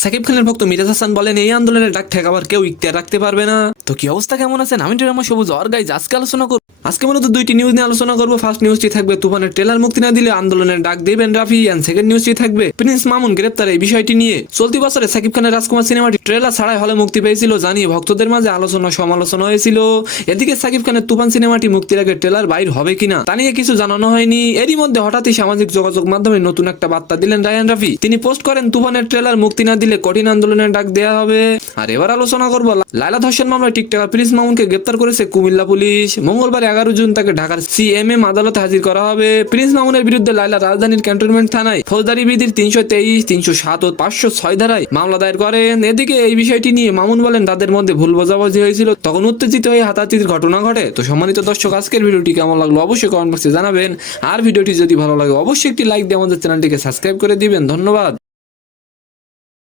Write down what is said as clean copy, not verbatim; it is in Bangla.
সাকিব খানের ভক্ত মিরাজ হাসান বলেন, এই আন্দোলনের ডাক ঠেকাবার কেউ ইখতিয়ার রাখতে পারবে না। তো কি অবস্থা, কেমন আছেন? আমি আমার সবুজ আর গাইজ আজকে আলোচনা করব। আজকে মূলত দুইটি নিউজ নিয়ে আলোচনা করবো। ফার্স্ট নিউজটি থাকবে তুফানের ট্রেলার মুক্তি না দিলে আন্দোলনের ডাক দেবেন রাফি, এন্ড সেকেন্ড নিউজটি থাকবে প্রিন্স মামুন গ্রেপ্তার এই বিষয়টি নিয়ে। চলতি বছরে সাকিব খানের রাজকুমার সিনেমাটি ট্রেলার ছাড়াই হলে মুক্তি পেয়েছিল, জানিয়ে ভক্তদের মাঝে আলোচনা সমালোচনা হয়েছিল। এদিকে সাকিব খানের তুফান সিনেমাটি মুক্তির আগে ট্রেলার বাইর হবে কিনা তা নিয়ে কিছু জানানো হয়নি। এরই মধ্যে হঠাৎই সামাজিক যোগাযোগ মাধ্যমে নতুন একটা বার্তা দিলেন রায়ান রাফি। তিনি পোস্ট করেন, তুফানের ট্রেলার মুক্তি না দিলে কঠিন আন্দোলনের ডাক দেওয়া হবে। আর এবার আলোচনা করবো লায়লা ধর্ষণ মামলায় টিকটকার প্রিন্স মামুনকে গ্রেপ্তার করেছে কুমিল্লা পুলিশ। মঙ্গলবার 11 জুন তাকে ঢাকার সিএমএম আদালতে হাজির করা হবে। প্রিন্স মামুনের বিরুদ্ধে লায়লা রাজধানীর ক্যান্টনমেন্ট থানায় ফৌজদারি বিধির 323, 307 ও 506 ধারায় মামলা দায়ের করেন। এদিকে এই বিষয়টি নিয়ে মামুন বলেন, তাদের মধ্যে ভুল বোঝাবুঝি হয়েছিল, তখন উত্তেজিত হয়ে হাতাহাতির ঘটনা ঘটে। তো সম্মানিত দর্শক, আজকের ভিডিওটি কেমন লাগলো অবশ্যই কমেন্ট বক্সে জানাবেন। আর ভিডিওটি যদি ভালো লাগে অবশ্যই একটি লাইক দিয়ে আমাদের চ্যানেলটিকে সাবস্ক্রাইব করে দিবেন। ধন্যবাদ।